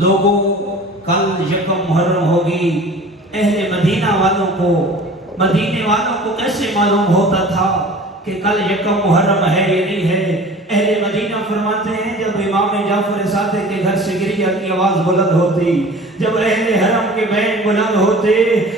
لوگوں کل یکم محرم ہوگی، اہل مدینہ والوں کو، مدینے والوں کو کیسے معلوم ہوتا تھا کہ کل یکم محرم ہے یا نہیں ہے؟ اہل مدینہ فرماتے ہیں جب امام جعفر صادق کے گھر سے گریہ کی آواز بلند ہوتی، جب اہل حرم کے بین بلند ہوتے،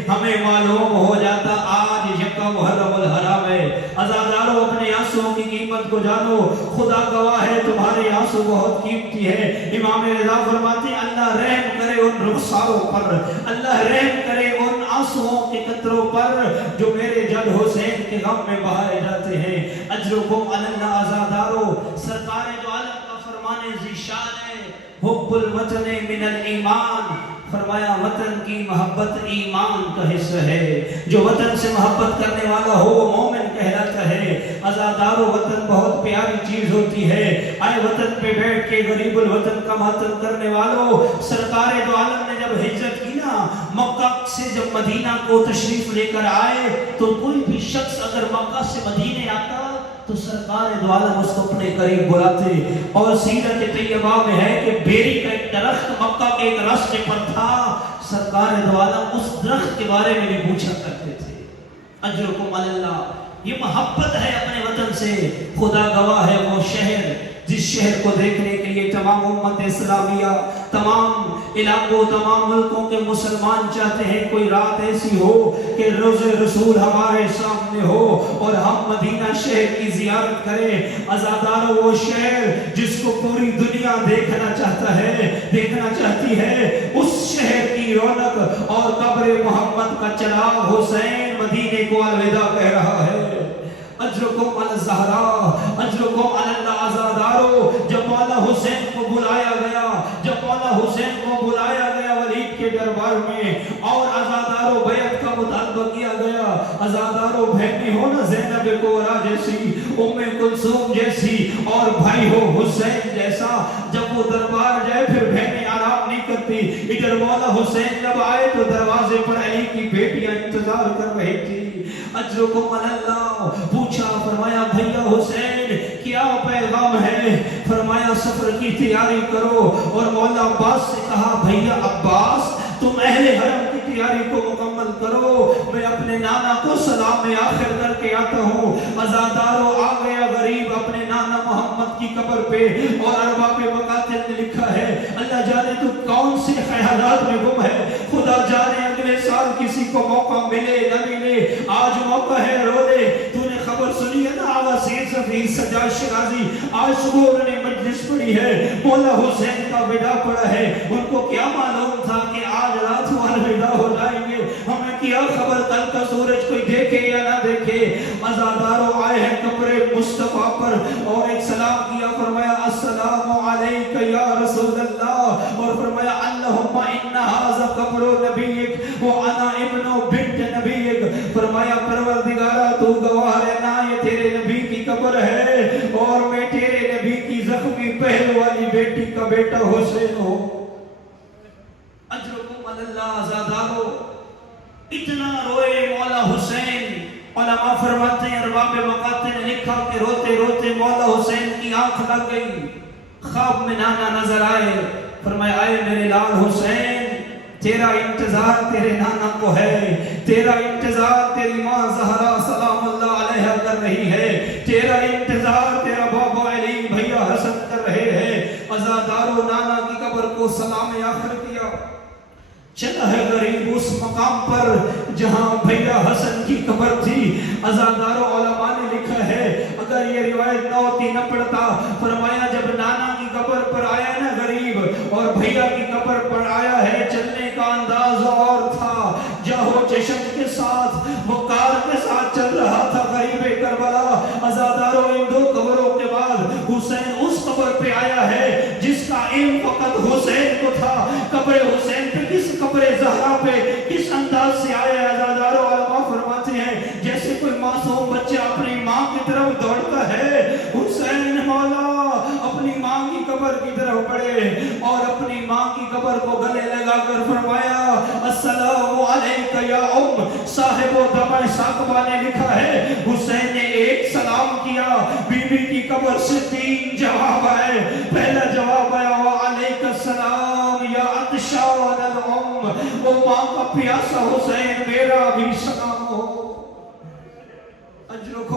ہمیں معلوم ہو جاتا آج یکم محرم الحرام ہے۔ عزاداروں اپنے آنسوں کی قیمت کو جانو، خدا گواہ ہے تمہارے آنسو بہت قیمتی ہے۔ امام رضا فرماتے ہیں اللہ رحم کرے ان رخساروں پر، اللہ رحم کرے ان آنسوؤں کے قطروں پر جو میرے جد حسین کے غم میں بہائے جاتے ہیں۔ اجرکم علی اللہ عزاداروں، سرکار دو عالم کا فرمان ذیشان ہے، حب الوطن من الایمان، فرمایا وطن کی محبت ایمان کا حصہ ہے، جو وطن سے محبت کرنے والا ہو وہ مومن کہلاتا ہے۔ عزادارو وطن بہت پیاری چیز ہوتی ہے، آئے وطن پہ بیٹھ کے غریب الوطن کا ماتم کرنے والوں، سرکار دو عالم نے جب ہجرت کی نا، مکہ سے جب مدینہ کو تشریف لے کر آئے تو کوئی بھی شخص اگر مکہ سے مدینے آتا تو سرکار دو عالم اس کو اپنے قریب بلاتے، اور سیرت طیبہ میں ہے کہ بیری کا ایک درخت مکہ کے ایک راستے پر تھا، سرکار دو عالم اس درخت کے بارے میں بھی پوچھا کرتے تھے۔ اجرکم علی اللہ، یہ محبت ہے اپنے وطن سے۔ خدا گواہ ہے وہ شہر جس شہر کو دیکھنے کے لیے تمام امت اسلامیہ، تمام علاقوں، تمام ملکوں کے مسلمان چاہتے ہیں کوئی رات ایسی ہو کہ روز رسول ہمارے سامنے ہو اور ہم مدینہ شہر کی زیارت کریں۔ عزاداروں وہ شہر جس کو پوری دنیا دیکھنا چاہتا ہے، دیکھنا چاہتی ہے، اس شہر کی رونق اور قبر محمد کا چراغ حسین مدینے کو الوداع کہہ رہا ہے۔ اجرکم علی الزہراء، اجرکم علی اللہ عزادارو، جب مولا حسین کو بلایا گیا، جب مولا حسین کو بلایا گیا ولید کے دربار میں اور عزادارو بیعت کا مطالبہ کیا گیا، عزادارو بہنی ہو نا زینب کورا جیسی، ام کلثوم جیسی، اور بھائی ہو حسین جیسا، جب وہ دربار جائے پھر بہنیں آرام نہیں کرتی۔ ادھر مولا حسین جب آئے تو دروازے پر علی کی بیٹیاں انتظار کر رہی تھی۔ اجرکم علی اللہ، پوچھا، فرمایا بھیا حسین کیا پیغام ہے؟ فرمایا سفر کی تیاری کرو، اور مولا عباس سے کہا بھیا عباس تم اہل حرم کی تیاری کو مکمل کرو، میں اپنے نانا کو سلام آخر کر کے آتا ہوں۔ عزادارو آ گیا غریب اپنے نانا محمد کی قبر پہ، اور ارباب مقاتل نے لکھا ہے اللہ جانے تو کون سے خیالات میں گم ہے، خدا جانے اگلے سال کسی کو موقع ملے نہ ملے، آج موقع ہے رو لے۔ تو نے خبر سنی ہے نا آغا سید صفی سجاد شیرازی، آج صبح انہوں نے مجلس پڑھی ہے، مولا حسین کا وداع پڑھا ہے، ان کو کیا معلوم تھا کہ آج رات وہ الوداع ہو جائیں گے، ہمیں کیا خبر کل کا سورج کوئی دیکھے یا نہ دیکھے۔ عزادارو آئے ہیں قبر مصطفیٰ پر اور ایک سلام کیا، فرمایا السلام علیک یا رسول اللہ، اور فرمایا اللہم ان ھذا قبر نبیک وانا ابن بنت نبیک، فرمایا پروردگارا تو گواہ رہنا یہ تیرے نبی کی قبر ہے اور میں تیرے نبی کی زخمی پہل والی بیٹی کا بیٹا حسین ہوں۔ اجرکم علی اللہ عزادارو، اتنا روئے مولا حسین، علماء فرماتے ہیں ارباب مقاتل نے لکھا کہ روتے روتے مولا حسین کی آنکھ لگ گئی، خواب میں نانا نظر آئے، فرمایا آئے میرے لال حسین تیرا انتظار تیرے نانا کو ہے، تیرا انتظار تیری ماں زہرا سلام اللہ علیہ کر رہی ہے، تیرا انتظار تیرا بابا علی بھیا حسن کر رہے ہیں۔ عزادارو نانا کی قبر کو سلام آخر کیا، چلا ہے غریب اس مقام پر جہاں بھیا حسن کی قبر تھی۔ عزادارو علماء نے لکھا ہے اگر یہ روایت نہ ہوتی نہ پڑتا، فرمایا جب نانا کی قبر پر آیا نا غریب اور بھیا کی قبر پر آیا ہے، چلنے کا انداز اور تھا، جاہو چشم کے ساتھ وقار کے ساتھ چل رہا تھا غریب کربلا۔ عزادارو ان دو قبروں کے بعد حسین اس قبر پہ آیا ہے جس کا علم فقط حسین کو تھا، قبر حسین پہ کس قبر زہرا پہ کس انداز سے آیا ہے۔ عزادارو علماء فرماتے ہیں جیسے کوئی معصوم بچہ اپنی ماں کی طرف دوڑتا ہے، حسین مولا اپنی ماں کی قبر کی طرف بڑھے اور اپنی ماں کی قبر کو گلے لگا کر فرمایا السلام علیک یا ام، صاحب و دمع ثاقبہ نے لکھا ہے حسین نے ایک سلام کیا، بی بی کی قبر سے 3 جواب آئے، پہلا جواب آیا وعلیک السلام یا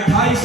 28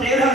13